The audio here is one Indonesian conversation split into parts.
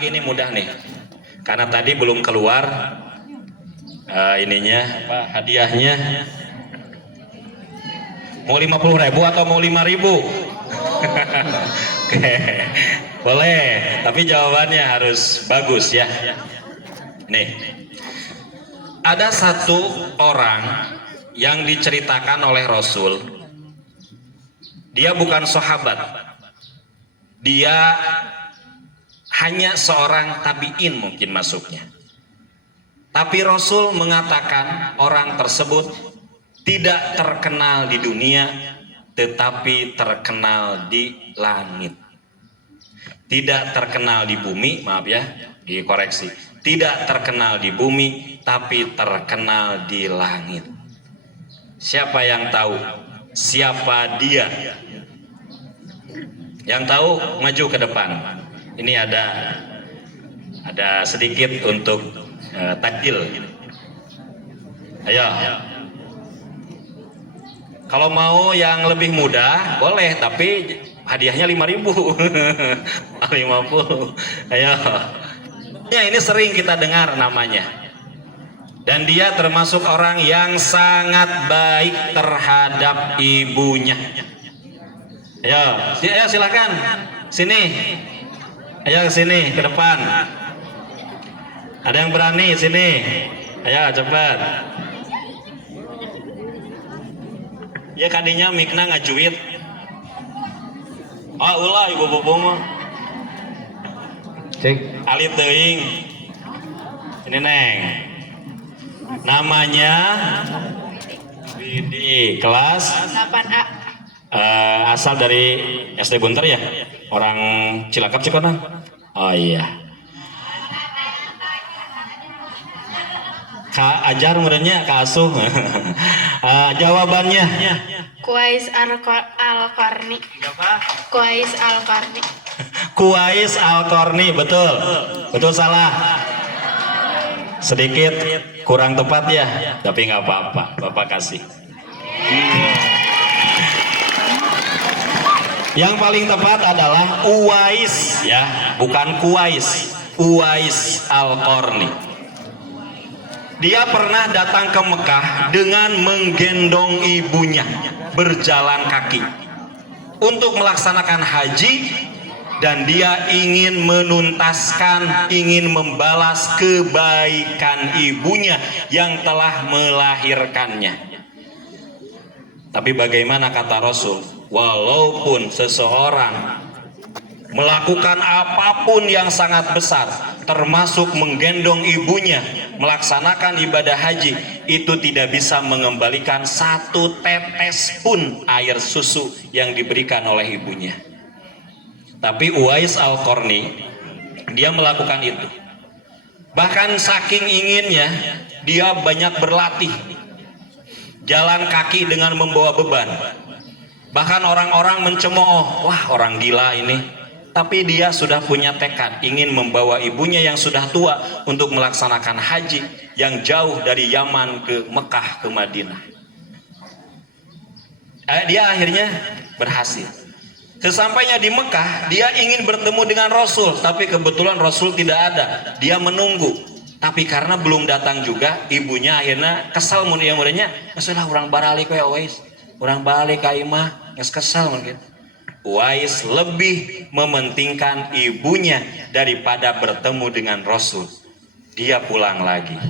lagi ini mudah nih. Karena tadi belum keluar ininya apa hadiahnya. Mau 50.000 atau mau 5.000? Oke, boleh. Tapi jawabannya harus bagus ya. Nih, ada satu orang yang diceritakan oleh Rasul. Dia bukan sahabat. Dia hanya seorang tabi'in mungkin masuknya. Tapi Rasul mengatakan orang tersebut tidak terkenal di dunia, tetapi terkenal di langit. Tidak terkenal di bumi, maaf ya, dikoreksi. Tidak terkenal di bumi, tapi terkenal di langit. Siapa yang tahu? Siapa dia? Yang tahu maju ke depan. Ini ada sedikit untuk takjil. Ayo. Kalau mau yang lebih mudah boleh, tapi hadiahnya 5.000. 50. Ayo. Ya, ini sering kita dengar namanya. Dan dia termasuk orang yang sangat baik terhadap ibunya. Ayo, silakan. Sini. Ayo ke sini, ke depan. Ada yang berani sini. Ayo cepat. Ya kadinya mikna ngajuit. Oh ulah ibu bobo mah. Cek. Alit teuing. Ini neng. Namanya Widi, kelas 8A. Asal dari SD Bunter ya? Orang Cilacap Cikoneng. Oh iya. Kak Ajar muridnya Kak Asuh. Jawabannya Kuais Al-Qarni. Kuais Al-Qarni. Kuais Al-Qarni, betul. Betul salah. Sedikit kurang tepat ya, tapi nggak apa-apa. Bapak kasih. Yang paling tepat adalah Uwais ya, bukan Kuais. Uwais Al-Qarni. Dia pernah datang ke Mekah dengan menggendong ibunya berjalan kaki untuk melaksanakan haji, dan dia ingin menuntaskan, ingin membalas kebaikan ibunya yang telah melahirkannya. Tapi bagaimana kata Rasul? Walaupun seseorang melakukan apapun yang sangat besar, termasuk menggendong ibunya, melaksanakan ibadah haji, itu tidak bisa mengembalikan satu tetes pun air susu yang diberikan oleh ibunya. Tapi Uwais Al-Qarni, dia melakukan itu. Bahkan saking inginnya, dia banyak berlatih jalan kaki dengan membawa beban. Bahkan orang-orang mencemooh, wah orang gila ini. Tapi dia sudah punya tekad ingin membawa ibunya yang sudah tua untuk melaksanakan haji yang jauh dari Yaman ke Mekah ke Madinah. Dia akhirnya berhasil. Sesampainya di Mekah, dia ingin bertemu dengan Rasul, tapi kebetulan Rasul tidak ada. Dia menunggu, tapi karena belum datang juga, ibunya akhirnya kesal mulia-mulianya. Masalah orang balik ya Uwais, orang balik ka imah, nges kesal mungkin. Uwais lebih mementingkan ibunya daripada bertemu dengan Rasul. Dia pulang lagi.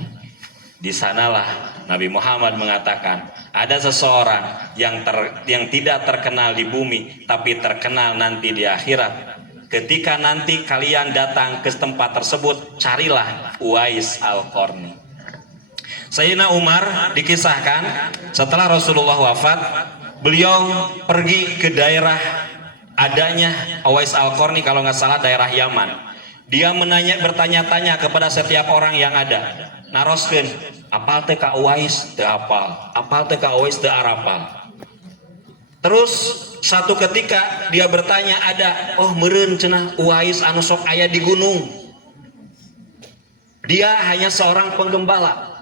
Di sanalah Nabi Muhammad mengatakan, ada seseorang yang tidak terkenal di bumi, tapi terkenal nanti di akhirat. Ketika nanti kalian datang ke tempat tersebut, carilah Uwais Al-Qarni. Sayyidina Umar dikisahkan setelah Rasulullah wafat, beliau pergi ke daerah adanya Uwais Al-Qarni, kalau nggak salah daerah Yaman. Dia bertanya-tanya kepada setiap orang yang ada. Naroskeun, apal teh ka Uwais teu apal, apal teh ka Uwais teu arapal. Terus satu ketika dia bertanya, ada, oh meureun cenah Uwais anu sok aya di gunung. Dia hanya seorang penggembala.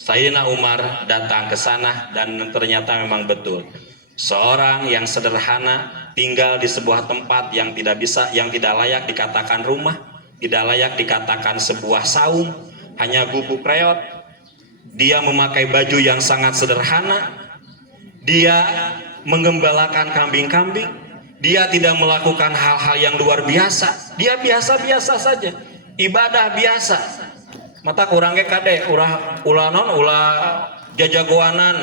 Sayyidina Umar datang ke sana dan ternyata memang betul. Seorang yang sederhana tinggal di sebuah tempat yang tidak layak dikatakan rumah, tidak layak dikatakan sebuah saung, hanya gubuk reot. Dia memakai baju yang sangat sederhana, dia menggembalakan kambing-kambing, dia tidak melakukan hal-hal yang luar biasa, dia biasa-biasa saja, ibadah biasa. Mata kurang kade ulah jajagoanan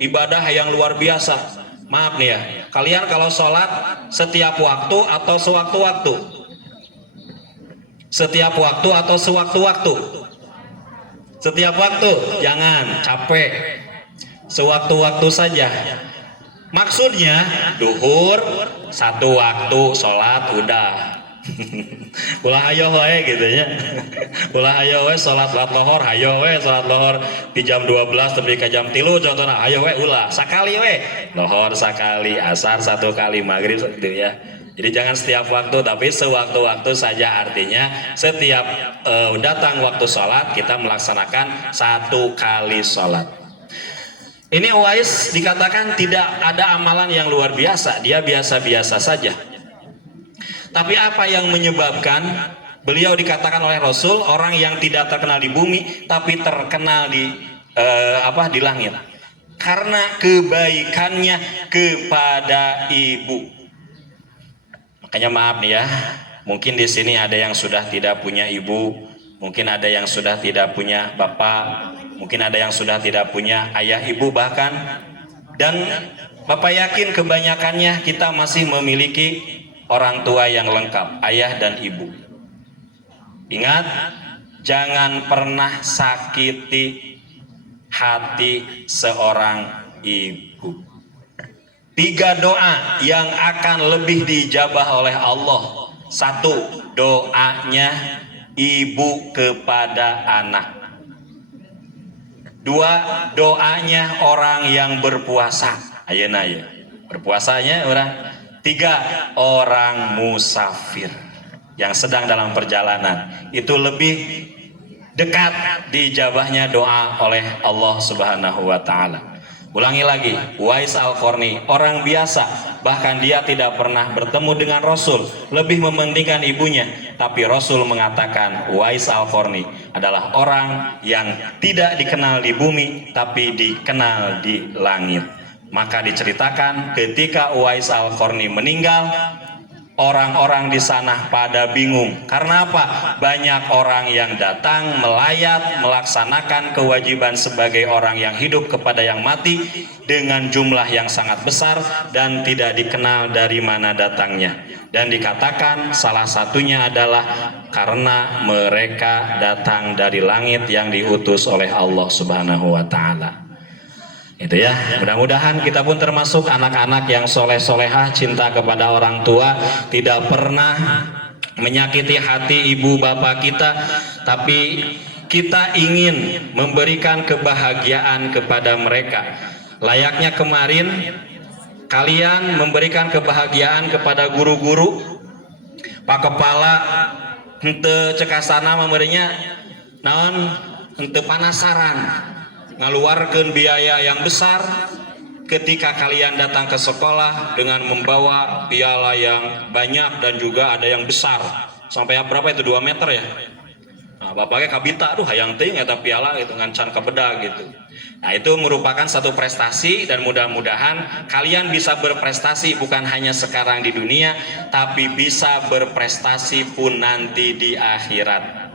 ibadah yang luar biasa. Maaf nih ya, kalian kalau sholat setiap waktu atau sewaktu-waktu? Setiap waktu atau sewaktu-waktu? Setiap waktu, jangan capek. Sewaktu-waktu saja. Maksudnya duhur satu waktu sholat udah. Ulah hayo we gitu nya. Ulah hayo we sholat lohor, hayo we sholat lohor di jam 12 tapi ke jam 3 contohnya, hayo we ulah sakali we. Lohor sakali, asar satu kali, maghrib gitu ya. Jadi jangan setiap waktu tapi sewaktu-waktu saja, artinya setiap datang waktu sholat kita melaksanakan satu kali sholat. Ini Uwais dikatakan tidak ada amalan yang luar biasa, dia biasa-biasa saja. Tapi apa yang menyebabkan beliau dikatakan oleh Rasul orang yang tidak terkenal di bumi tapi terkenal di di langit? Karena kebaikannya kepada ibu. Makanya maaf nih ya, mungkin di sini ada yang sudah tidak punya ibu, mungkin ada yang sudah tidak punya bapak, mungkin ada yang sudah tidak punya ayah ibu bahkan. Dan Bapak yakin kebanyakannya kita masih memiliki orang tua yang lengkap, ayah dan ibu. Ingat, jangan pernah sakiti hati seorang ibu. 3 doa yang akan lebih dijabah oleh Allah. 1, doanya ibu kepada anak. 2, doanya orang yang berpuasa. Ayeuna ya. Berpuasanya orang. 3, orang musafir yang sedang dalam perjalanan. Itu lebih dekat dijabahnya doa oleh Allah Subhanahu wa taala. Ulangi lagi, Uwais Al-Qarni, orang biasa, bahkan dia tidak pernah bertemu dengan Rasul, lebih mementingkan ibunya. Tapi Rasul mengatakan Uwais Al-Qarni adalah orang yang tidak dikenal di bumi, tapi dikenal di langit. Maka diceritakan ketika Uwais Al-Qarni meninggal, orang-orang di sana pada bingung. Karena apa? Banyak orang yang datang melayat, melaksanakan kewajiban sebagai orang yang hidup kepada yang mati dengan jumlah yang sangat besar dan tidak dikenal dari mana datangnya. Dan dikatakan salah satunya adalah karena mereka datang dari langit yang diutus oleh Allah Subhanahu wa taala. Itu ya, mudah-mudahan kita pun termasuk anak-anak yang soleh-solehah, cinta kepada orang tua, tidak pernah menyakiti hati ibu bapak kita, tapi kita ingin memberikan kebahagiaan kepada mereka. Layaknya kemarin kalian memberikan kebahagiaan kepada guru-guru, Pak Kepala henteu cekasana memberinya naon henteu panasaran ngaluarkeun biaya yang besar ketika kalian datang ke sekolah dengan membawa piala yang banyak dan juga ada yang besar sampai berapa itu 2 meter ya. Nah, bapaknya kabita aduh hayang teuing eta piala gitu ngan can kabeda gitu. Nah, itu merupakan satu prestasi dan mudah-mudahan kalian bisa berprestasi bukan hanya sekarang di dunia tapi bisa berprestasi pun nanti di akhirat.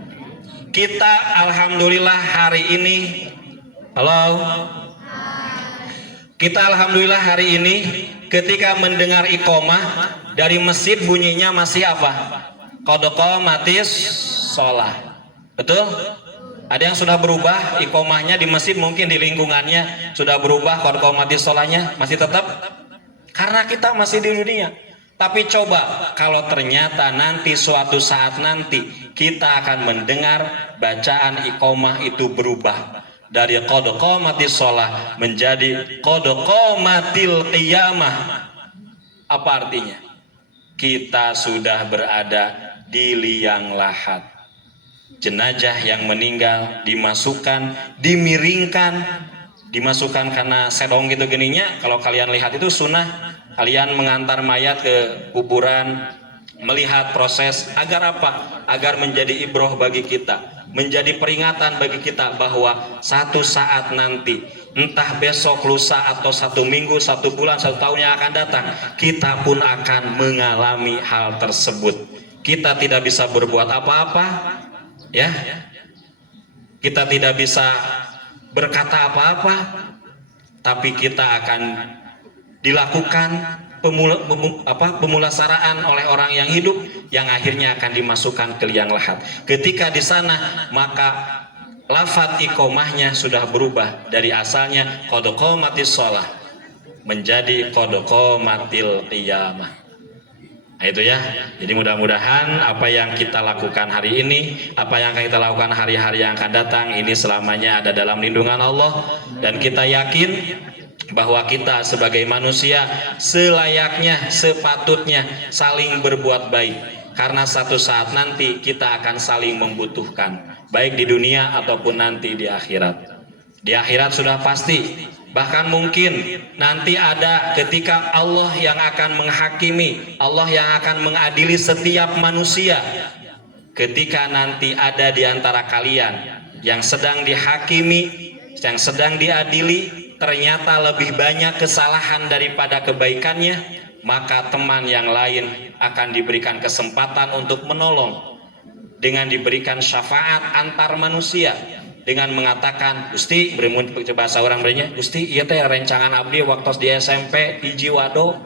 Kita alhamdulillah hari ini kita alhamdulillah hari ini ketika mendengar iqomah dari masjid bunyinya masih apa? Qad qamatis shalah. Betul? Ada yang sudah berubah iqomahnya di masjid, mungkin di lingkungannya sudah berubah qad qamatis shalahnya, masih tetap? Karena kita masih di dunia. Tapi coba kalau ternyata nanti suatu saat nanti kita akan mendengar bacaan iqomah itu berubah dari qad qamatis shalah menjadi qad qamatil qiyamah. Apa artinya? Kita sudah berada di liang lahat. Jenazah yang meninggal dimasukkan, dimiringkan, dimasukkan karena sedong gitu gininya. Kalau kalian lihat itu sunnah, kalian mengantar mayat ke kuburan melihat proses agar apa? Agar menjadi ibroh bagi kita, menjadi peringatan bagi kita bahwa satu saat nanti, entah besok, lusa, atau 1 minggu, 1 bulan, 1 tahun yang akan datang, kita pun akan mengalami hal tersebut. Kita tidak bisa berbuat apa-apa, ya. Kita tidak bisa berkata apa-apa, tapi kita akan dilakukan pemulasaraan oleh orang yang hidup, yang akhirnya akan dimasukkan ke liang lahat. Ketika di sana, maka lafaz iqomahnya sudah berubah dari asalnya qad qomatis shalah menjadi qad qomatil qiyamah. Nah, itu ya. Jadi mudah-mudahan apa yang kita lakukan hari ini, apa yang akan kita lakukan hari-hari yang akan datang, ini selamanya ada dalam lindungan Allah, dan kita yakin bahwa kita sebagai manusia selayaknya, sepatutnya saling berbuat baik, karena satu saat nanti kita akan saling membutuhkan, baik di dunia ataupun nanti di akhirat. Di akhirat sudah pasti, bahkan mungkin nanti ada ketika Allah yang akan menghakimi, Allah yang akan mengadili setiap manusia. Ketika nanti ada di antara kalian yang sedang dihakimi, yang sedang diadili, ternyata lebih banyak kesalahan daripada kebaikannya, maka teman yang lain akan diberikan kesempatan untuk menolong dengan diberikan syafaat antar manusia, dengan mengatakan, Gusti, berimun bahasa orang berenya, Gusti, iya teh rencangan abdi waktu di SMP hiji wado,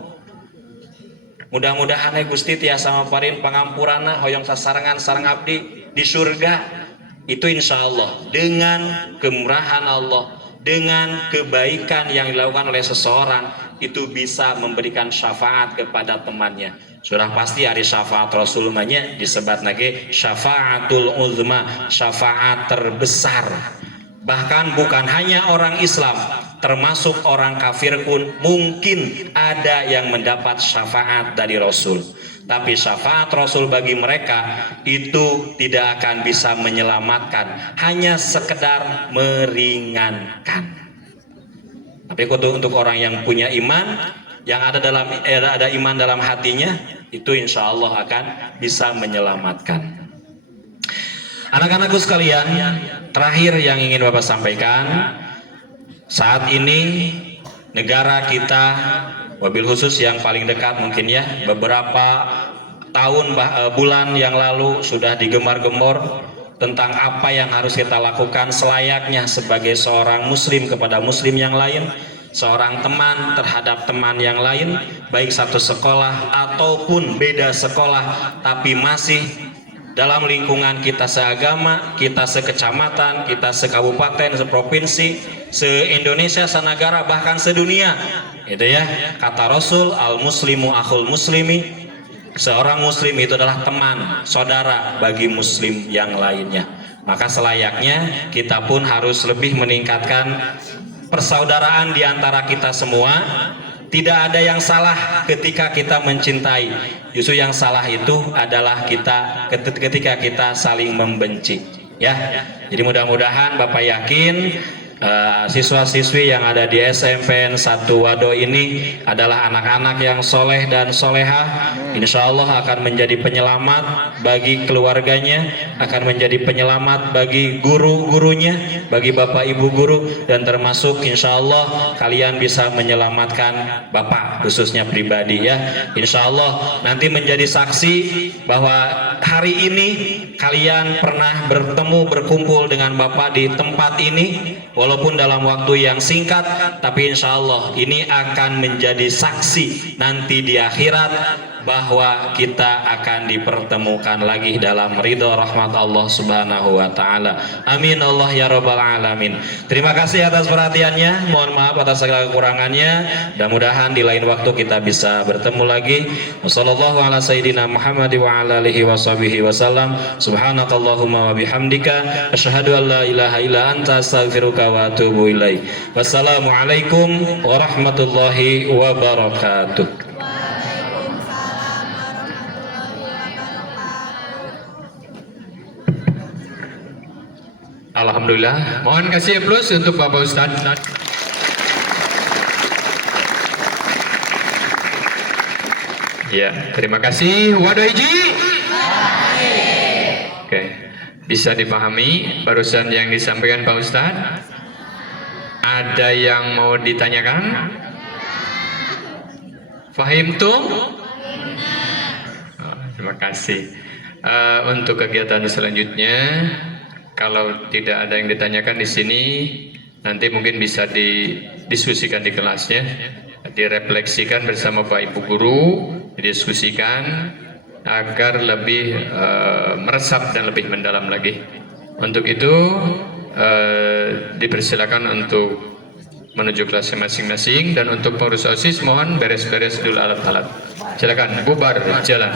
mudah-mudahan Gusti tiasa maparin pangampurana hoyong sasarangan sareng abdi di surga. Itu insya Allah dengan kemurahan Allah, dengan kebaikan yang dilakukan oleh seseorang, itu bisa memberikan syafaat kepada temannya. Sudah pasti hari syafaat Rasul disebut lagi syafaatul uzma, syafaat terbesar. Bahkan bukan hanya orang Islam, termasuk orang kafir pun mungkin ada yang mendapat syafaat dari Rasul. Tapi syafaat Rasul bagi mereka itu tidak akan bisa menyelamatkan, hanya sekedar meringankan. Tapi untuk orang yang punya iman, yang ada iman dalam hatinya, itu insya Allah akan bisa menyelamatkan. Anak-anakku sekalian, terakhir yang ingin Bapak sampaikan, saat ini negara kita, wabil khusus yang paling dekat mungkin ya, beberapa tahun bulan yang lalu sudah digemar-gemor tentang apa yang harus kita lakukan selayaknya sebagai seorang muslim kepada muslim yang lain, seorang teman terhadap teman yang lain, baik satu sekolah ataupun beda sekolah, tapi masih dalam lingkungan kita seagama, kita sekecamatan, kita sekabupaten, seprovinsi, se-Indonesia, senegara, bahkan sedunia. Itu ya, kata Rasul, al-muslimu akhul muslimi, seorang muslim itu adalah teman, saudara bagi muslim yang lainnya. Maka selayaknya kita pun harus lebih meningkatkan persaudaraan di antara kita semua. Tidak ada yang salah ketika kita mencintai. Justru yang salah itu adalah kita ketika kita saling membenci. Ya. Jadi mudah-mudahan Bapak yakin siswa-siswi yang ada di SMPN 1 Wado ini adalah anak-anak yang soleh dan solehah. Insya Allah akan menjadi penyelamat bagi keluarganya, akan menjadi penyelamat bagi guru-gurunya, bagi bapak ibu guru, dan termasuk insya Allah kalian bisa menyelamatkan Bapak khususnya pribadi ya. Insya Allah nanti menjadi saksi bahwa hari ini kalian pernah bertemu berkumpul dengan Bapak di tempat ini, walaupun dalam waktu yang singkat, tapi insya Allah ini akan menjadi saksi nanti di akhirat bahwa kita akan dipertemukan lagi dalam ridho rahmat Allah subhanahu wa ta'ala. Amin Allah ya rabbal alamin. Terima kasih atas perhatiannya, mohon maaf atas segala kekurangannya. Mudah-mudahan di lain waktu kita bisa bertemu lagi. Wassallallahu ala sayyidina Muhammad wa ala alihi wa sahbihi wasallam. Subhanakallahumma wa bihamdika asyhadu an la ilaha illa anta astaghfiruka wa atubu ilaik. Wassalamualaikum warahmatullahi wabarakatuh. Alhamdulillah. Mohon kasih plus untuk Bapak Ustadz. Ya, terima kasih. Waduh hiji. Oke, bisa dipahami barusan yang disampaikan Pak Ustadz? Ada yang mau ditanyakan? Fahim tuh? Terima kasih. Untuk kegiatan selanjutnya, kalau tidak ada yang ditanyakan di sini, nanti mungkin bisa didiskusikan di kelasnya, direfleksikan bersama Pak Ibu Guru, didiskusikan agar lebih meresap dan lebih mendalam lagi. Untuk itu dipersilakan untuk menuju kelasnya masing-masing, dan untuk pengurus OSIS mohon beres-beres dulu alat-alat. Silakan bubar jalan.